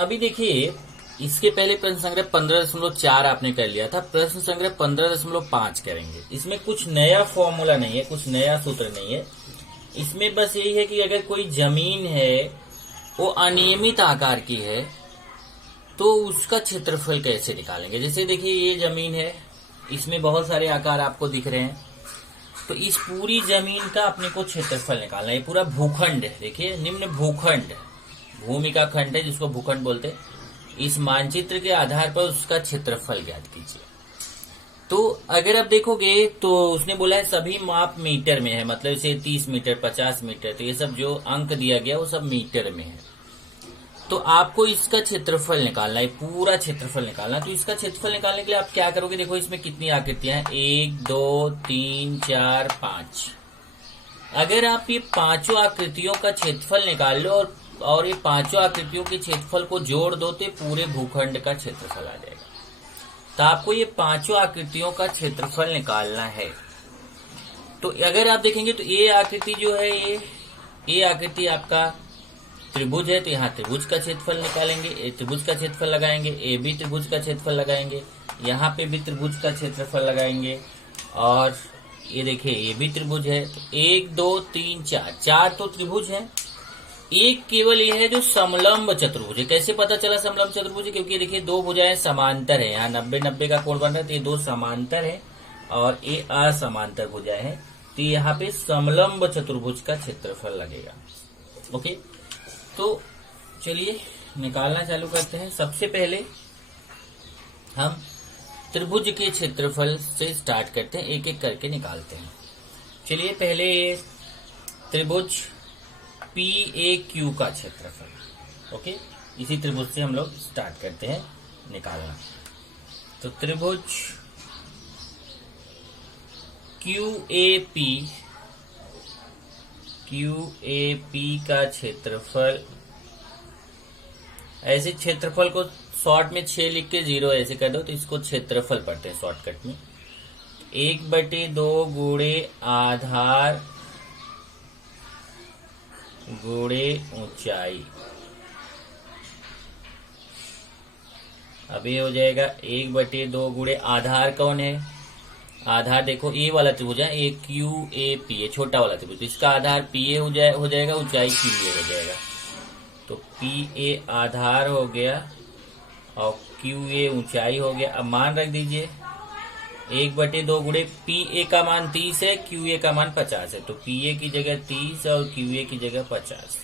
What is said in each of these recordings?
अभी देखिए, इसके पहले प्रश्न संग्रह 15.4 आपने कर लिया था, प्रश्न संग्रह 15.5 करेंगे। इसमें कुछ नया फॉर्मूला नहीं है, कुछ नया सूत्र नहीं है। इसमें बस यही है कि अगर कोई जमीन है वो अनियमित आकार की है तो उसका क्षेत्रफल कैसे निकालेंगे। जैसे देखिए ये जमीन है, इसमें बहुत सारे आकार आपको दिख रहे हैं, तो इस पूरी जमीन का अपने को क्षेत्रफल निकालना है। ये पूरा भूखंड है, देखिए निम्न भूखंड, भूमि का खंड है जिसको भूखंड बोलते हैं। इस मानचित्र के आधार पर उसका क्षेत्रफल ज्ञात कीजिए। तो अगर आप देखोगे तो उसने बोला है सभी माप मीटर में है, मतलब इसे 30 मीटर 50 मीटर, तो ये सब जो अंक दिया गया वो सब मीटर में है। तो आपको इसका क्षेत्रफल निकालना है, पूरा क्षेत्रफल निकालना है। तो इसका क्षेत्रफल निकालने के लिए आप क्या करोगे, देखो इसमें कितनी आकृतियां हैं, 1 2 3 4 5। अगर आप ये पांचों आकृतियों का क्षेत्रफल निकाल लो और ये पांचों आकृतियों के क्षेत्रफल को जोड़ दो तो पूरे भूखंड का क्षेत्रफल आ जाएगा। तो आपको ये पांचों आकृतियों का क्षेत्रफल निकालना है। तो अगर आप देखेंगे तो ये आकृति जो है, ये आकृति आपका त्रिभुज है, तो यहाँ त्रिभुज का क्षेत्रफल निकालेंगे, ए त्रिभुज का क्षेत्रफल लगाएंगे, ए भी त्रिभुज का क्षेत्रफल लगाएंगे, यहाँ पे भी त्रिभुज का क्षेत्रफल लगाएंगे, और ये देखिए ये भी त्रिभुज है। तो 1 2 3 4, चार तो त्रिभुज है, एक केवल ये है जो समलंब चतुर्भुज है। कैसे पता चला समलंब चतुर्भुज है, क्योंकि देखिए दो भुजाएं समांतर है, यहाँ 90-90 का कोण बन रहा है, तो ये दो समांतर है और ये असमांतर भुजाएं हैं, तो यहाँ पे समलंब चतुर्भुज का क्षेत्रफल लगेगा। ओके, तो चलिए निकालना चालू करते हैं। सबसे पहले हम त्रिभुज के क्षेत्रफल से स्टार्ट करते हैं, एक एक करके निकालते हैं। चलिए पहले त्रिभुज PAQ का क्षेत्रफल, ओके, इसी त्रिभुज से हम लोग स्टार्ट करते हैं निकालना। तो त्रिभुज QAP का क्षेत्रफल, ऐसे क्षेत्रफल को शॉर्ट में 6 लिख के 0 ऐसे कर दो तो इसको क्षेत्रफल पढ़ते हैं शॉर्टकट में। 1/2 गुणे आधार गुणे ऊंचाई, अब ये हो जाएगा 1/2 गुणे आधार कौन है, आधार देखो ए वाला त्रिभुज है, QAP है छोटा वाला त्रिभुज, तो इसका आधार PA हो जाएगा, ऊंचाई QA हो जाएगा। तो PA आधार हो गया और QA ऊंचाई हो गया। अब मान रख दीजिए 1/2 गुणे PA का मान 30 है, QA का मान 50 है, तो PA की जगह 30 और QA की जगह 50।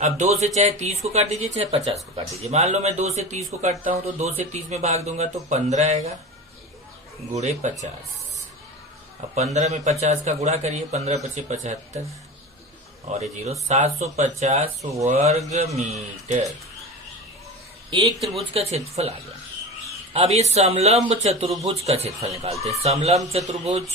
अब 2 से चाहे 30 को काट दीजिए चाहे 50 को काट दीजिए। मान लो मैं 2 से 30 को काटता हूं तो 2 से 30 में भाग दूंगा तो 15 आएगा गुणे 50। अब 15 में 50 का गुणा करिए, 15 × 75 और ये 0, 750 वर्ग मीटर एक त्रिभुज का क्षेत्रफल आ गया। अब ये समलंब चतुर्भुज का क्षेत्रफल निकालते हैं। समलंब चतुर्भुज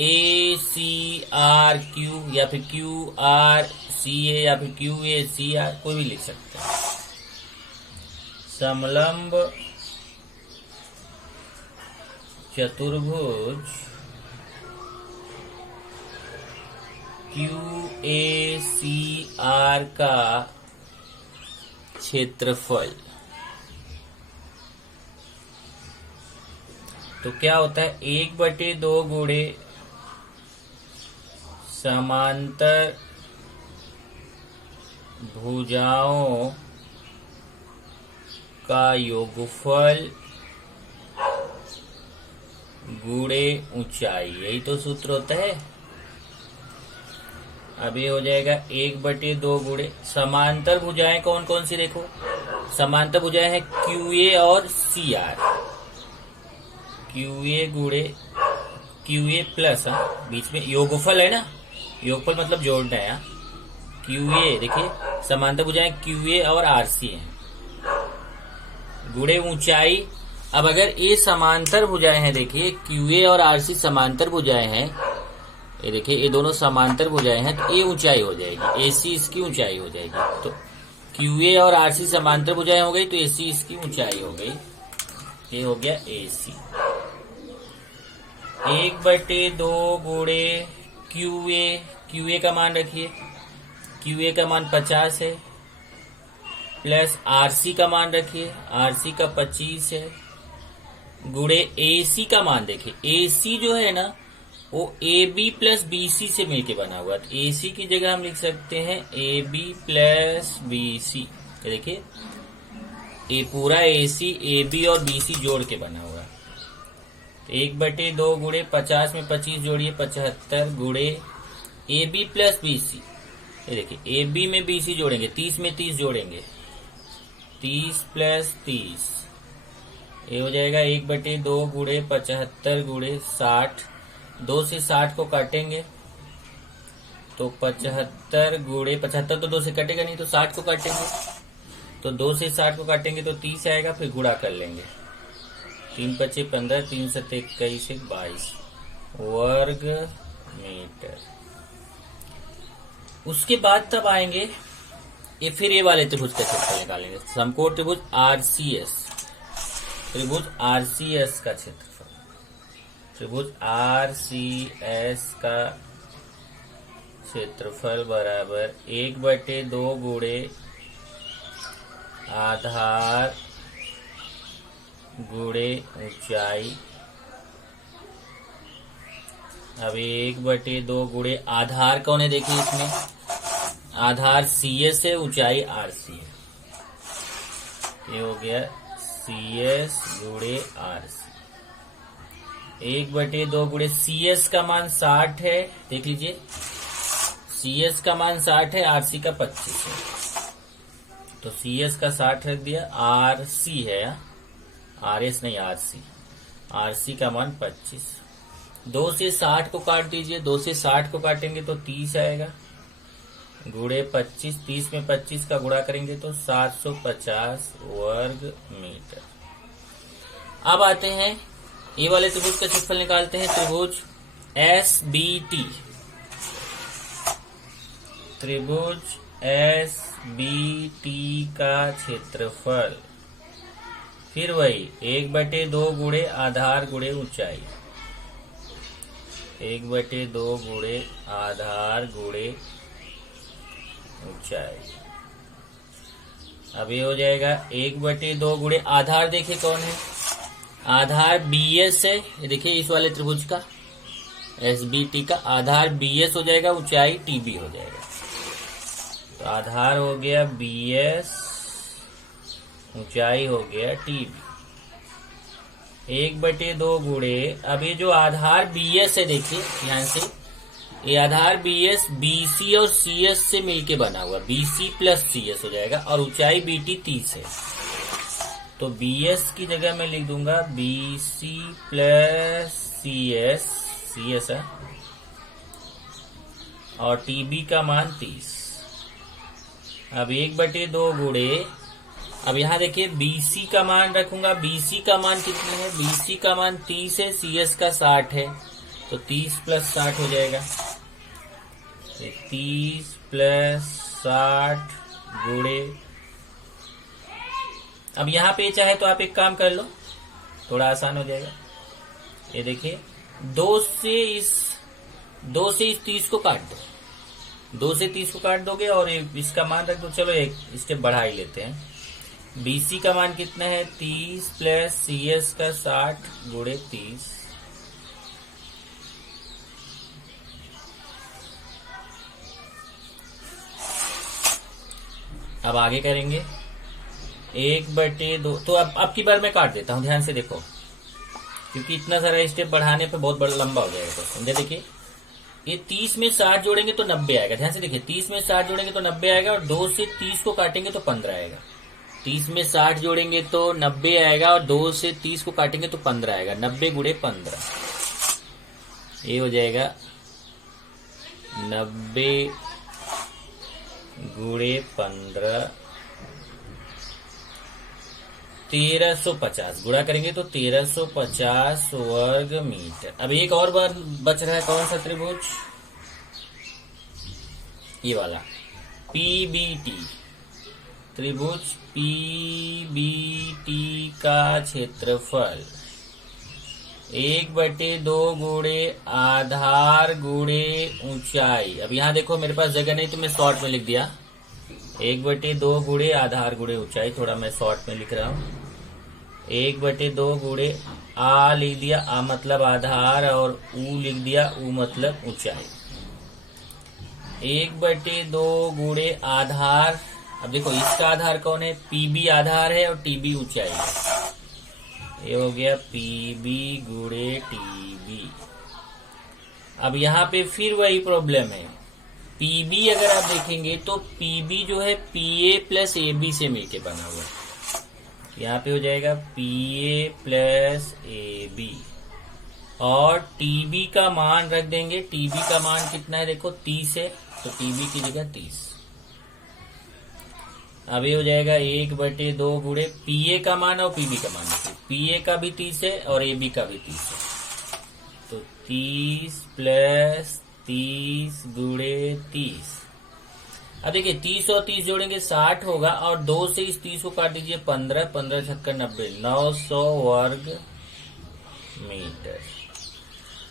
ACRQ या फिर QRCA या फिर QACR, कोई भी लिख सकते हैं। समलंब चतुर्भुज QACR का क्षेत्रफल, तो क्या होता है 1/2 गुणे समांतर भुजाओं का योगफल गुणे ऊंचाई, यही तो सूत्र होता है। अब ये हो जाएगा 1/2 गुणे समांतर भुजाएं कौन कौन सी, देखो समांतर भुजाएं हैं QA और CR। QA गुणे QA प्लस, बीच में योगफल है ना, योगफल मतलब जोड़ना है। QA देखिए समांतर भुजाएं QA और RC हैं, गुणे ऊंचाई। अब अगर ये समांतर भुजाएं हैं, देखिए QA और RC समांतर भुजाएं हैं, ये देखिए ये दोनों समांतर भुजाएं हैं, तो ये ऊंचाई हो जाएगी, AC इसकी ऊंचाई हो जाएगी। तो QA और RC समांतर भुजाएं हो गई तो AC इसकी ऊंचाई हो गई, ये हो गया AC। 1/2 गुणे QA, QA का मान रखिए, QA का मान 50 है प्लस आरसी का मान रखिए, आरसी का 25 है, गुणे एसी का मान देखिए, एसी जो है ना वो A B plus B C से मिलके बना हुआ है। तो एसी की जगह हम लिख सकते हैं A B plus B C. देखिए ये पूरा एसी ए बी और बी सी जोड़ के बना हुआ है। तो 1/2 गुणे 50 में 25 जोड़िए 75 गुणे A B plus B C. ये देखिए ए बी में बी सी जोड़ेंगे, 30 में 30 जोड़ेंगे, 30 प्लस 30, ये हो जाएगा 1/2 गुणे 75 गुणे 60। 2 से 60 को काटेंगे तो 75 गुणे 75 तो 2 से कटेगा नहीं, तो 60 को काटेंगे, तो 2 से 60 को काटेंगे तो 30 आएगा, फिर गुणा कर लेंगे। 3 × 5 = 15, 3 × 7 = 21, 22 वर्ग मीटर। उसके बाद तब आएंगे ये फिर ये वाले त्रिभुज का क्षेत्रफल निकालेंगे। समकोण त्रिभुज आरसीएस, त्रिभुज आरसीएस का क्षेत्रफल, त्रिभुज आरसीएस का क्षेत्रफल बराबर 1/2 गुणे आधार गुणे ऊंचाई। अब 1/2 गुणे आधार कौन है देखिए, इसमें आधार सीएस है, ऊंचाई आरसी है। ये हो गया सीएस गुणे आरसी। 1/2 गुणे सीएस का मान 60 है, देख लीजिए सीएस का मान 60 है, आरसी का 25 है, तो सीएस का 60 रख दिया, आरसी है, आरएस नहीं आरसी, आरसी का मान 25। 2 से 60 को काट दीजिए, 2 से 60 को काटेंगे तो 30 आएगा, गुणे 25, 30 में 25 का गुणा करेंगे तो 750 वर्ग मीटर। अब आते हैं ये वाले त्रिभुज का क्षेत्रफल निकालते हैं, त्रिभुज एस बी टी, त्रिभुज एस बी टी का क्षेत्रफल फिर वही 1/2 गुणे आधार गुणे ऊंचाई, 1/2 गुणे आधार गुणे ऊंचाई। अब ये हो जाएगा 1/2 गुणे आधार, देखिए कौन है, आधार बीएस है, ये देखिए इस वाले त्रिभुज का एसबीटी का आधार बीएस हो जाएगा, ऊंचाई टीबी हो जाएगा। तो आधार हो गया बीएस, ऊंचाई हो गया टीबी। 1/2 गुणे, अब ये जो आधार बीएस है देखिए ध्यान से, ये आधार बीएस बीसी और सीएस से मिलके बना हुआ, बीसी प्लस सीएस हो जाएगा, और ऊंचाई बीटी 30 है, तो बीएस की जगह मैं लिख दूंगा बीसी प्लस सीएस, सीएस है, और टीबी का मान 30। अब 1/2 गुणे, अब यहाँ देखिए बीसी का मान रखूंगा, बीसी का मान कितना है, बीसी का मान 30 है, सीएस का 60 है, तो 30 + 60 हो जाएगा, 30 + 60 गुणे, अब यहाँ पे चाहे तो आप एक काम कर लो, थोड़ा आसान हो जाएगा। ये देखिए 2 से इस 30 को काट दो, 2 से 30 को काट दोगे और इसका मान रख दो। चलो एक स्टेप बढ़ा ही लेते हैं। बीसी का मान कितना है, 30 प्लस सीएस का 60 गुणे 30, अब आगे करेंगे 1/2। तो अब की बार मैं काट देता हूं, ध्यान से देखो, क्योंकि इतना सारा स्टेप बढ़ाने पे बहुत बड़ा लंबा हो जाएगा। तो समझे, देखिए ये 30 में 60 जोड़ेंगे तो 90 आएगा, ध्यान से देखिए 30 में 60 जोड़ेंगे तो 90 आएगा, और 2 से 30 को काटेंगे तो 15 आएगा। 30 में 60 जोड़ेंगे तो 90 आएगा, और 2 से 30 को काटेंगे तो 15 आएगा, 90 गुणे 15, ये हो जाएगा 90 गुणे 15, 1350 गुणा करेंगे तो 1350 वर्ग मीटर। अब एक और बार बच रहा है, कौन सा त्रिभुज, ये वाला पीबीटी, त्रिभुज पीबीटी का क्षेत्रफल 1/2 गुणे आधार गुणे ऊंचाई। अब यहाँ देखो मेरे पास जगह नहीं तो मैं शॉर्ट में लिख दिया, 1/2 गुणे आधार गुणे ऊंचाई, थोड़ा मैं शॉर्ट में लिख रहा हूं। 1/2 गुणे आ लिख दिया, आ मतलब आधार, और ऊ लिख दिया, ऊ मतलब ऊंचाई। 1/2 गुणे आधार, अब देखो इसका आधार कौन है, पीबी आधार है और टीबी ऊंचाई है। ये हो गया पीबी गुणे टीबी। अब यहाँ पे फिर वही प्रॉब्लम है, पीबी अगर आप देखेंगे तो पीबी जो है पीए प्लस एबी से मिलके बना हुआ है। यहाँ पे हो जाएगा पीए प्लस एबी, और टीबी का मान रख देंगे। टीबी का मान कितना है, देखो 30 है, तो टीबी की जगह 30। अब ये हो जाएगा 1/2 गुणे पीए का मान और पीबी का मान, पीए का भी 30 है और एबी का भी 30 है, तो 30 प्लस 30 गुणे 30। अब देखिए 30 और 30 जोड़ेंगे 60 होगा, और 2 से इस 30 को काट दीजिए 15, 15 छक्कर 90, 900 वर्ग मीटर।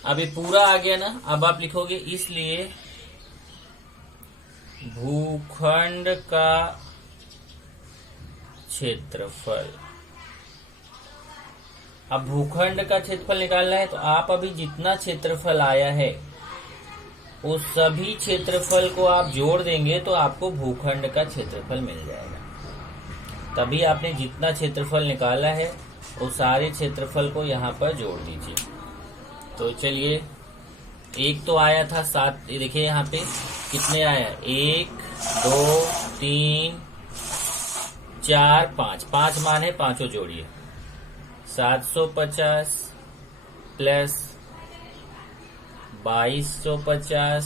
अब ये पूरा आ गया ना। अब आप लिखोगे इसलिए भूखंड का क्षेत्रफल। अब भूखंड का क्षेत्रफल निकालना है, तो आप अभी जितना क्षेत्रफल आया है उस सभी क्षेत्रफल को आप जोड़ देंगे तो आपको भूखंड का क्षेत्रफल मिल जाएगा। तभी आपने जितना क्षेत्रफल निकाला है उस सारे क्षेत्रफल को यहाँ पर जोड़ दीजिए। तो चलिए, एक तो आया था 7, ये देखिए यहाँ पे कितने आया, 1 2 3 4 5, 5 मान है, पांचों जोड़िए। 750 प्लस 2250।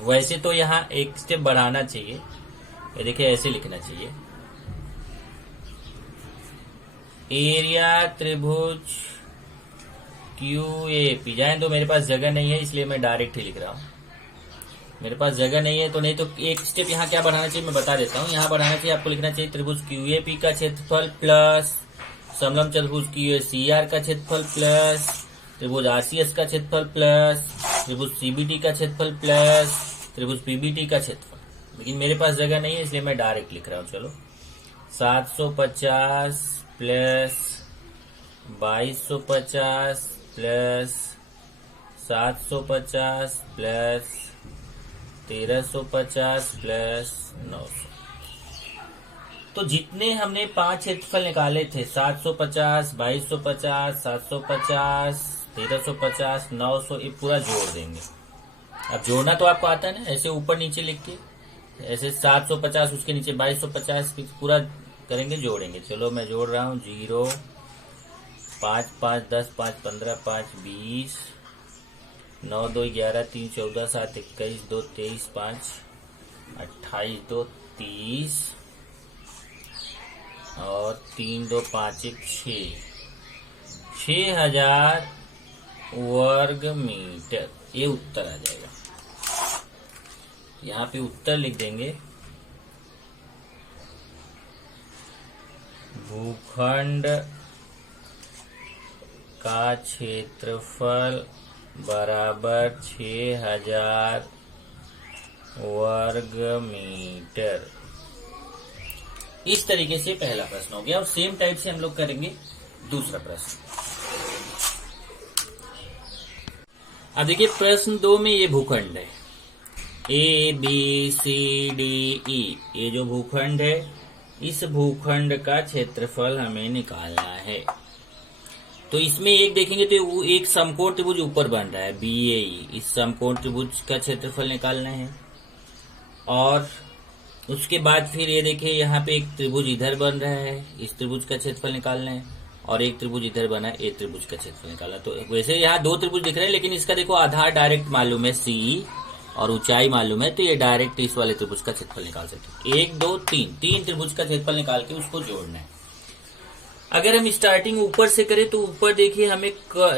वैसे तो यहाँ एक स्टेप बढ़ाना चाहिए, ये देखिए ऐसे लिखना चाहिए, एरिया त्रिभुज QAP। जाए तो मेरे पास जगह नहीं है इसलिए मैं डायरेक्ट ही लिख रहा हूँ, मेरे पास जगह नहीं है तो। नहीं तो एक स्टेप यहाँ क्या बढ़ाना चाहिए मैं बता देता हूँ। यहाँ बढ़ाना चाहिए, आपको लिखना चाहिए त्रिभुज QAP का क्षेत्रफल प्लस समलंब चतुर्भुज QCR का क्षेत्रफल प्लस त्रिभुज RCS का क्षेत्रफल प्लस त्रिभुज CBT का क्षेत्रफल प्लस त्रिभुज PBT का क्षेत्रफल। लेकिन मेरे पास जगह नहीं है इसलिए मैं डायरेक्ट लिख रहा हूँ। चलो 750 प्लस 2250 प्लस 750 प्लस 1350 प्लस 900। तो जितने हमने 5 क्षेत्रफल निकाले थे, 750, 2250, 750, 1350, 900, ये पूरा जोड़ देंगे। अब जोड़ना तो आपको आता है ना, ऐसे ऊपर नीचे लिख के, ऐसे 750 उसके नीचे 2250 पूरा करेंगे, जोड़ेंगे। चलो मैं जोड़ रहा हूँ, 0 5 5 10 5 15 5 20 9 2 11 3 14 7 21 2 23 5 28 2 30 और 3 2 5 1 6 6000 वर्ग मीटर। ये उत्तर आ जाएगा। यहाँ पे उत्तर लिख देंगे, भूखंड का क्षेत्रफल बराबर 6000 वर्ग मीटर। इस तरीके से पहला प्रश्न हो गया। और सेम टाइप से हम लोग करेंगे दूसरा प्रश्न। अब देखिए प्रश्न 2 में ये भूखंड है ABCDE। ये जो भूखंड है, इस भूखंड का क्षेत्रफल हमें निकालना है। तो इसमें एक देखेंगे तो एक समकोण त्रिभुज ऊपर बन रहा है BAE। इस समकोण त्रिभुज का क्षेत्रफल निकालना है। और उसके बाद फिर ये देखिए यहाँ पे एक त्रिभुज इधर बन रहा है, इस त्रिभुज का क्षेत्रफल निकालना है। और एक त्रिभुज इधर बना है, एक त्रिभुज का क्षेत्रफल निकालना। तो वैसे यहाँ 2 त्रिभुज दिख रहे हैं, लेकिन इसका देखो आधार डायरेक्ट मालूम है C और ऊंचाई मालूम है, तो ये डायरेक्ट इस वाले त्रिभुज का क्षेत्रफल निकाल सकते हैं। 1 2 3 3 त्रिभुज का क्षेत्रफल निकाल के उसको जोड़ना है। अगर हम स्टार्टिंग ऊपर से करें तो ऊपर देखिए हमें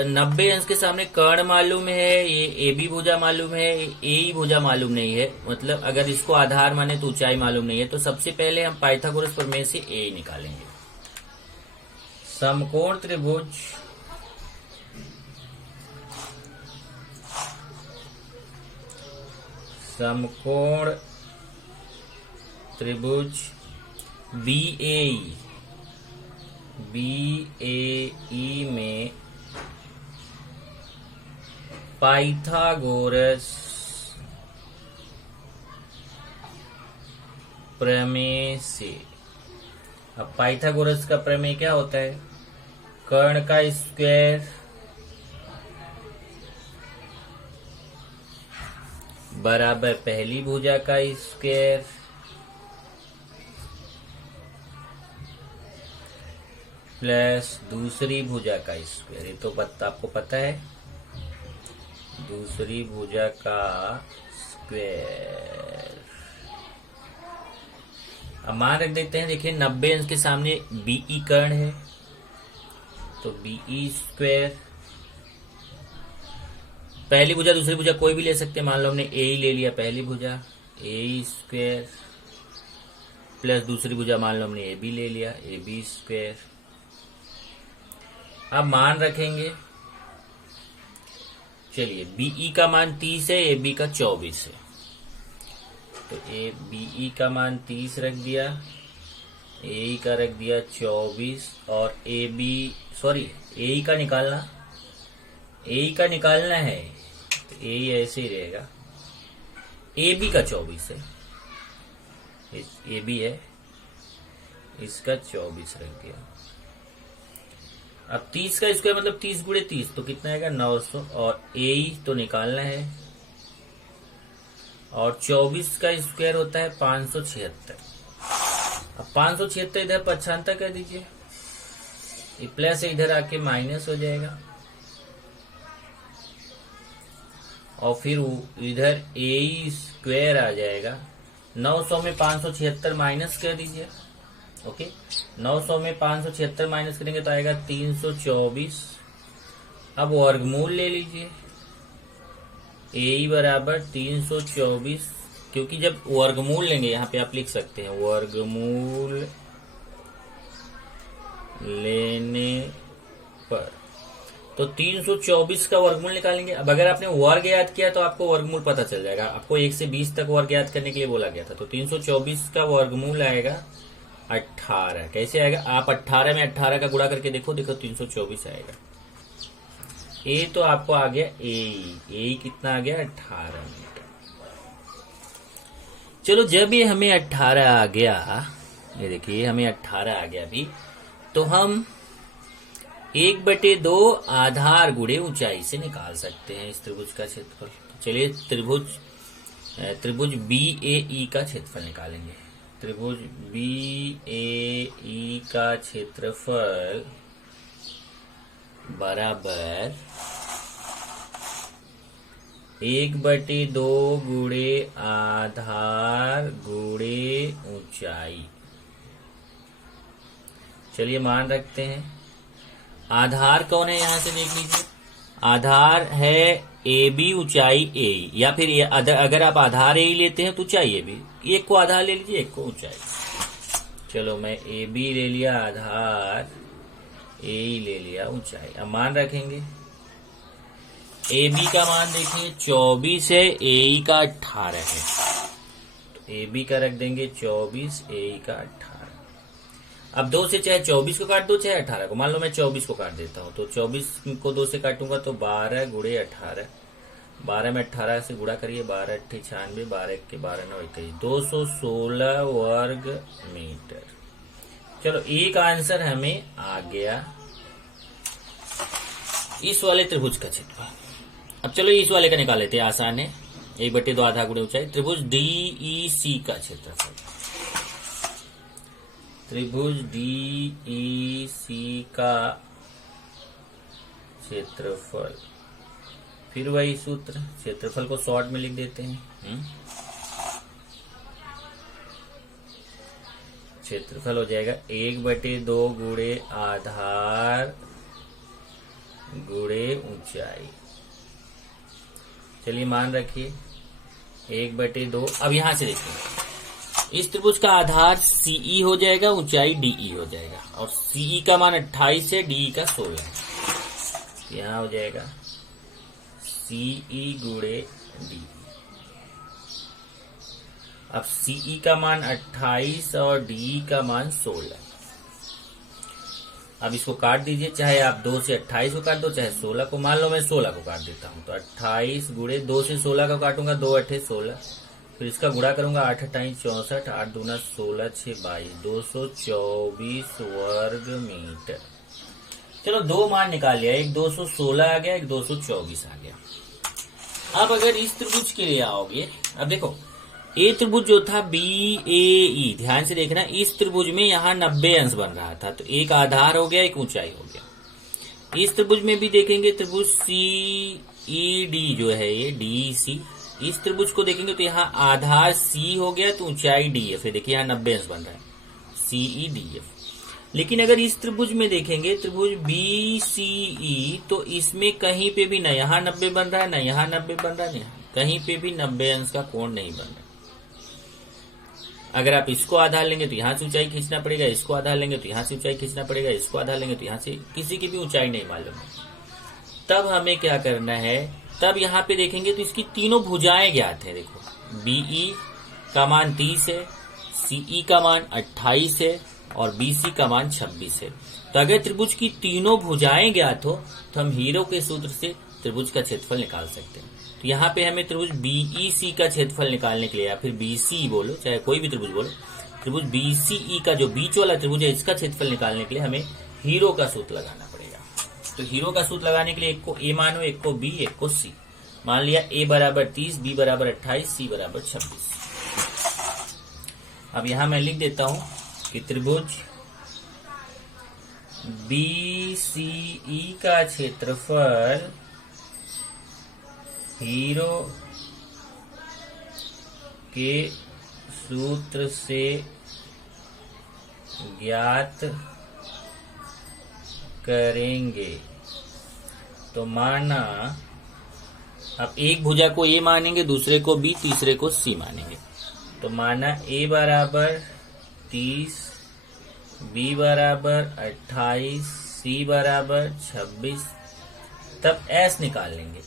90 अंश के सामने कर्ण मालूम है, ये AB भुजा मालूम है, AE भुजा मालूम नहीं है। मतलब अगर इसको आधार माने तो ऊंचाई मालूम नहीं है। तो सबसे पहले हम पाइथागोरस प्रमेय से A निकालेंगे। समकोण त्रिभुज समकोण त्रिभुज BAE में पाइथागोरस प्रमेय से। अब पाइथागोरस का प्रमेय क्या होता है? कर्ण का स्क्वायर बराबर पहली भुजा का स्क्वायर प्लस दूसरी भुजा का स्क्वायर। ये तो आपको पता है, दूसरी भुजा का स्क्वायर। अब मान रख देते हैं, देखिए 90 अंश के सामने BE कर्ण है, तो BE स्क्वायर, पहली भुजा दूसरी भुजा कोई भी ले सकते हैं, मान लो हमने A ले लिया पहली भुजा, A स्क्वायर प्लस दूसरी भुजा मान लो हमने AB ले लिया, AB स्क्वायर। अब मान रखेंगे, चलिए BE का मान 30 है, AB का 24 है, तो BE का मान 30 रख दिया, AE का रख दिया 24 और AE का निकालना है, तो AE ऐसे ही रहेगा। AB का 24 है, AB है, इसका 24 रख दिया। अब 30 का स्क्वायर मतलब 30 गुणे 30, तो कितना आएगा 900, और AE तो निकालना है, और 24 का स्क्वायर होता है 576। अब 576 इधर पक्षांतर कर दीजिए, ये प्लस इधर आके माइनस हो जाएगा, और फिर इधर AE स्क्वायर आ जाएगा। 900 में 576 माइनस कर दीजिए, ओके। 900 में 576 माइनस करेंगे तो आएगा 324। अब वर्गमूल ले लीजिए, AE बराबर 324, क्योंकि जब वर्गमूल लेंगे यहाँ पे आप लिख सकते हैं वर्गमूल लेने पर, तो 324 का वर्गमूल निकालेंगे। अब अगर आपने वर्ग याद किया तो आपको वर्गमूल पता चल जाएगा, आपको 1 से 20 तक वर्ग याद करने के लिए बोला गया था, तो 324 का वर्गमूल आएगा 18। कैसे आएगा? आप 18 में 18 का गुणा करके देखो 324 आएगा। ए तो आपको आ गया ए कितना आ गया 18 मीटर। चलो जब ये हमें 18 आ गया, ये देखिए हमें 18 आ गया अभी, तो हम 1/2 आधार गुणे ऊंचाई से निकाल सकते हैं इस त्रिभुज का क्षेत्रफल। चलिए त्रिभुज BAE का क्षेत्रफल निकालेंगे। त्रिभुज BAE का क्षेत्रफल बराबर 1/2 गुणे आधार गुणे ऊंचाई। चलिए मान रखते हैं, आधार कौन है यहां से देख लीजिए, आधार है AB ऊंचाई AE, या फिर अगर आप आधार AE लेते हैं तो ऊंचाई AB, एक को आधार ले लीजिए एक को ऊंचाई। चलो मैं AB ले लिया आधार, AE ले लिया ऊंचाई। अब मान रखेंगे, AB का मान देखिए 24 है, AE का 18 है, तो AB का रख देंगे 24, AE का 18। अब 2 से चाहे 24 को काट दो चाहे 18 को, मान लो मैं 24 को काट देता हूं, तो 24 को 2 से काटूंगा तो 12 गुणे 18, 12 में 18 से गुणा करिए, 12 × 96, 12 के 12 9 21, 216 वर्ग मीटर। चलो एक आंसर हमें आ गया इस वाले त्रिभुज का क्षेत्रफल। अब चलो इस वाले का निकाल लेते हैं, आसान है, 1/2 आधार गुणे ऊंचाई। त्रिभुज DEC का क्षेत्रफल, त्रिभुज DEC का क्षेत्रफल, फिर वही सूत्र, क्षेत्रफल को शॉर्ट में लिख देते हैं। क्षेत्रफल हो जाएगा 1/2 गुणे आधार गुणे ऊंचाई। चलिए मान रखिए 1/2। अब यहां से देखिए, इस त्रिभुज का आधार CE हो जाएगा, ऊंचाई DE हो जाएगा, और CE का मान 28 है, DE का 16 है। यहां हो जाएगा CE गुणे DE। अब सीई का मान 28 और डी का मान 16। अब इसको काट दीजिए, चाहे आप 2 से 28 को काट दो, चाहे 16 को। मान लो मैं 16 को काट देता हूं, तो 28 गुणे 2 से 16 को काटूंगा, 2 8 16, फिर इसका गुणा करूंगा, 8 28 64, 8 दूना 16 6 22, 224 वर्ग मीटर। चलो 2 मान निकाल लिया, एक 216 आ गया, एक 224 आ गया। अब अगर इस त्रिभुज के लिए आओगे, अब देखो ए त्रिभुज जो था BAE, ध्यान से देखना, इस त्रिभुज में यहाँ 90 अंश बन रहा था, तो एक आधार हो गया, एक ऊंचाई हो गया। इस त्रिभुज में भी देखेंगे, त्रिभुज CED जो है ये DC, इस त्रिभुज को देखेंगे तो यहाँ आधार C हो गया, तो ऊंचाई DF है। देखिए यहाँ 90 अंश बन रहा है, CEDF। लेकिन अगर इस त्रिभुज में देखेंगे, त्रिभुज BCE, तो इसमें कहीं पे भी न यहाँ 90 बन रहा है, न यहाँ 90 बन रहा है, कहीं पे भी 90 अंश का कोण नहीं बन रहा। अगर आप इसको आधार लेंगे तो यहाँ से ऊंचाई खींचना पड़ेगा, इसको आधार लेंगे तो यहाँ से ऊंचाई खींचना पड़ेगा, इसको आधार लेंगे तो यहाँ से, किसी की भी ऊंचाई नहीं मालूम है। तब हमें क्या करना है, तब यहाँ पे देखेंगे तो इसकी तीनों भुजाएं ज्ञात है। देखो BE का मान 30 है, CE का मान 28 है और BC का मान 26 है। तो अगर त्रिभुज की तीनों भुजाएं ज्ञात हो तो हम हीरो के सूत्र से त्रिभुज का क्षेत्रफल निकाल सकते हैं। तो यहाँ पे हमें त्रिभुज BEC का क्षेत्रफल निकालने के लिए, या फिर BC बोलो, चाहे कोई भी त्रिभुज बोलो, त्रिभुज BCE का जो बीच वाला त्रिभुज है, इसका क्षेत्रफल निकालने के लिए हमें हीरो का सूत्र लगाना पड़ेगा। तो हीरो का सूत्र लगाने के लिए एक को A मानो, एक को B, एक को C। मान लिया A बराबर 30, B बराबर 28, C बराबर 26। अब यहां मैं लिख देता हूं कि त्रिभुज BCE का क्षेत्रफल हीरो के सूत्र से ज्ञात करेंगे। तो माना, अब एक भुजा को A मानेंगे, दूसरे को B, तीसरे को C मानेंगे। तो माना A बराबर 30, B बराबर 28, C बराबर 26। तब S निकाल लेंगे।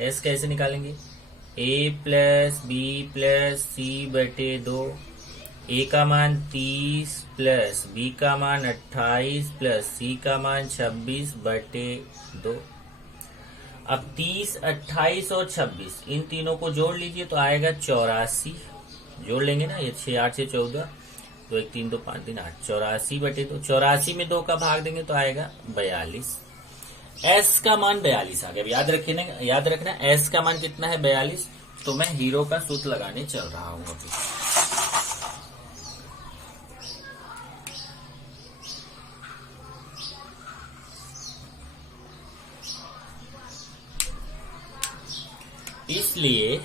S कैसे निकालेंगे? A plus B plus C बटे 2, A का मान 30 प्लस B का मान 28 प्लस C का मान 26 बटे 2। अब 30, 28 और 26 इन तीनों को जोड़ लीजिए तो आएगा 84। जोड़ लेंगे ना, ये 6 8 से 14, 2 1 3 2 5 3 8, 84 बटे 2। 84 में 2 का भाग देंगे तो आएगा 42। S का मान 42 आ गया। अब याद रखना S का मान कितना है? 42। तो मैं हीरो का सूत्र लगाने चल रहा हूं अभी। इसलिए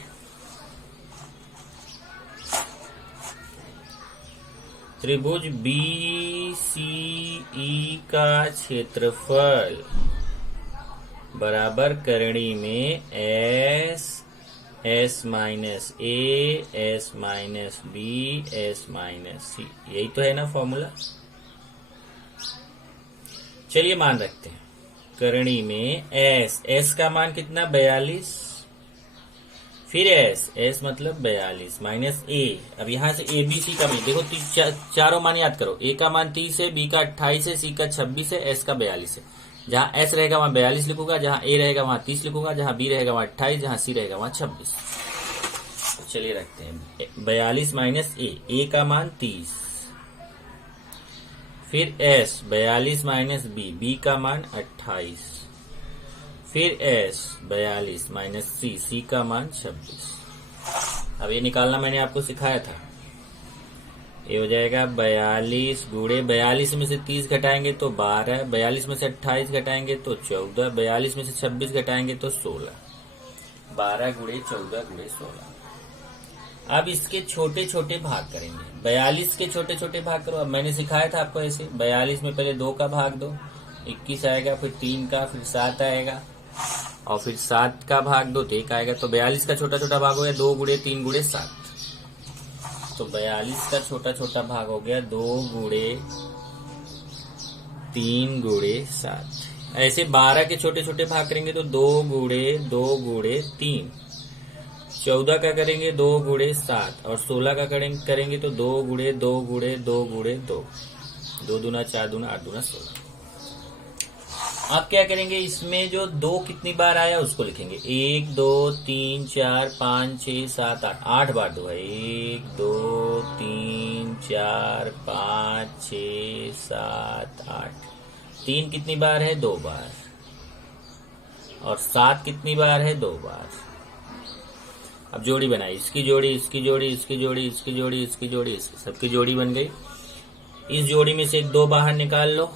त्रिभुज BCE का क्षेत्रफल बराबर करणी में S minus A, S minus B, S minus C। यही तो है ना फॉर्मूला। चलिए मान रखते हैं करणी में S का मान कितना? 42। फिर S मतलब 42 माइनस A। अब यहां से ABC का मान देखो, चारों मान याद करो। A का मान 30 है, B का 28 है, C का 26 है, S का 42 है। जहां S रहेगा वहां 42 लिखूंगा, जहां A रहेगा वहां 30 लिखूंगा, जहां B रहेगा वहां 28, जहां C रहेगा वहां 26। तो चलिए रखते हैं 42 माइनस A का मान 30, फिर S 42 माइनस B का मान 28, फिर S 42 माइनस C का मान 26। अब ये निकालना मैंने आपको सिखाया था। ये हो जाएगा 42 गुणे 42 में से 30 घटाएंगे तो 12, 42 में से 28 घटाएंगे तो 14, 42 में से 26 घटाएंगे तो 16। 12 गुणे 14 गुणे 16। अब इसके छोटे छोटे भाग करेंगे। 42 के छोटे छोटे भाग करो। अब मैंने सिखाया था आपको ऐसे, 42 में पहले 2 का भाग दो, 21 आएगा, फिर 3 का, फिर 7 आएगा, और फिर 7 का भाग दो तो 1 आएगा। तो 42 का छोटा छोटा भाग हो गया 2 गुणे 3 गुणे 7। तो 42 का छोटा छोटा भाग हो गया 2 गुणे 3 गुणे 7। ऐसे 12 के छोटे छोटे भाग करेंगे तो 2 गुणे 2 गुणे 3, 14 का करेंगे 2 गुणे 7 और 16 का करेंगे तो 2 गुणे 2 गुणे 2 गुणे 2, 2 दूना 4 दूना 8 दूना 16। आप क्या करेंगे, इसमें जो 2 कितनी बार आया उसको लिखेंगे। 1 2 3 4 5 6 7 8, 8 बार 2 है। 1 2 3 4 5 6 7 8। 3 कितनी बार है, 2 बार। और 7 कितनी बार है, 2 बार। अब जोड़ी बनाई, इसकी जोड़ी इसकी जोड़ी इसकी जोड़ी इसकी जोड़ी इसकी जोड़ी इसकी, सबकी जोड़ी बन गई। इस जोड़ी में से एक 2 बाहर निकाल लो,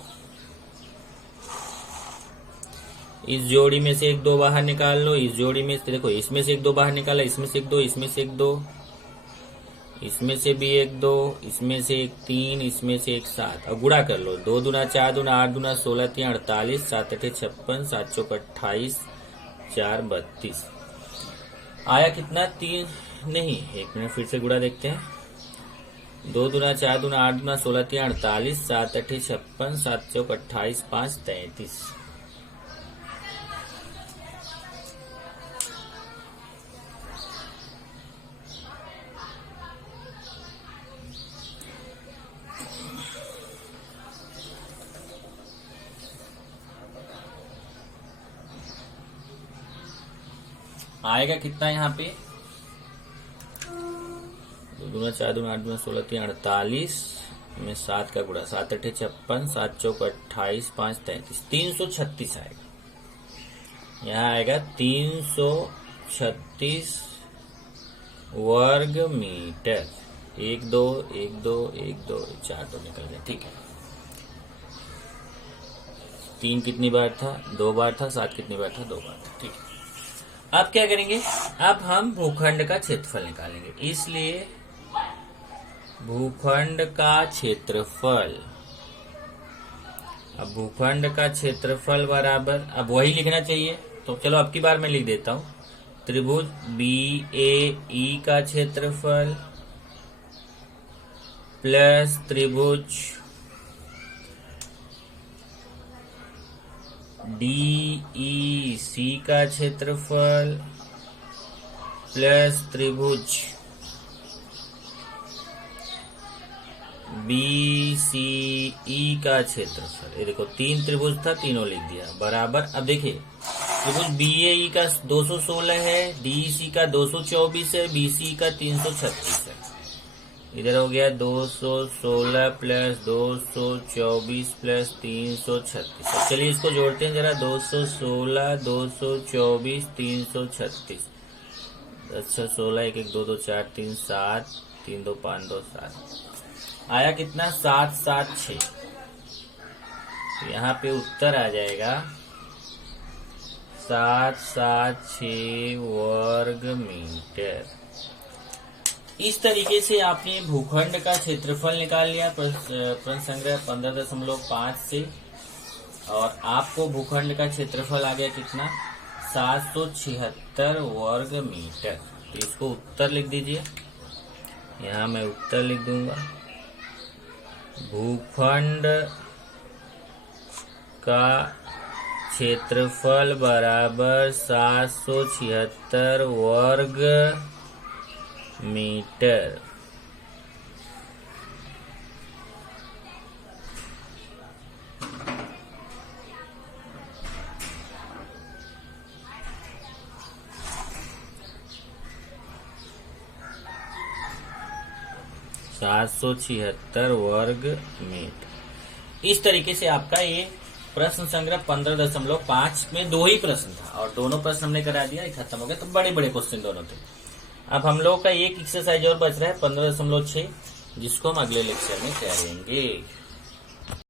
इस जोड़ी में से एक 2 बाहर निकाल लो। इस जोड़ी में से देखो, इसमें से एक 2 बाहर निकाला, इसमें से एक 2, इसमें से एक 2, इसमें से भी एक 2, इसमें से एक 3, इसमें से एक 7। अब गुणा कर लो, 2 दूना 4 दूना 8 दूना 16 3 48, 7 8 56, 7 चौक 28, 4 32। आया कितना, 3 नहीं, 1 मिनट फिर से गुणा देखते हैं। 2 दूना 4 दूना 8 दूना 16 3 48, 7 8 56, 7 चौक 28, 5 33। आएगा कितना यहाँ पे, 2 दूना 4 दूना 8 दूना 16 3 48 में 7 का गुणा, 7 8 56, 7 चौक 28, 5 33, 336 आएगा। यहाँ आएगा 336 वर्ग मीटर। 1 2 1 2 1 2 4 2 निकल गए, ठीक है। 3 कितनी बार था, 2 बार था। 7 कितनी बार था, 2 बार था, ठीक है। अब क्या करेंगे, अब हम भूखंड का क्षेत्रफल निकालेंगे। इसलिए भूखंड का क्षेत्रफल, अब भूखंड का क्षेत्रफल बराबर, अब वही लिखना चाहिए तो चलो अब की बार मैं लिख देता हूं। त्रिभुज BAE का क्षेत्रफल प्लस त्रिभुज DEC का क्षेत्रफल प्लस त्रिभुज BCE का क्षेत्रफल। ये देखो 3 त्रिभुज था, तीनों लिख दिया बराबर। अब देखिए त्रिभुज BAE का 216 है, DEC का 224 है, BCE का 336 है। इधर हो गया 216 प्लस 224 प्लस 336। चलिए इसको जोड़ते हैं जरा, 216 224 336। अच्छा 16 1 1 2 2 4 3 7 3 2 5 2 7। आया कितना, 7 7 6। यहाँ पे उत्तर आ जाएगा 7 7 6 वर्ग मीटर। इस तरीके से आपने भूखंड का क्षेत्रफल निकाल लिया प्रश्न संग्रह 15.5 से, और आपको भूखंड का क्षेत्रफल आ गया कितना, 776 वर्ग मीटर। तो इसको उत्तर लिख दीजिए, यहाँ मैं उत्तर लिख दूंगा। भूखंड का क्षेत्रफल बराबर 776 वर्ग मीटर। वर्ग मीटर। इस तरीके से आपका ये प्रश्न संग्रह 15.5 में 2 ही प्रश्न था और दोनों प्रश्न हमने करा दिया, ये खत्म हो गया। तो बड़े बड़े क्वेश्चन दोनों थे। अब हम लोग का एक एक्सरसाइज और बच रहा है 15.6, जिसको हम अगले लेक्चर में करेंगे।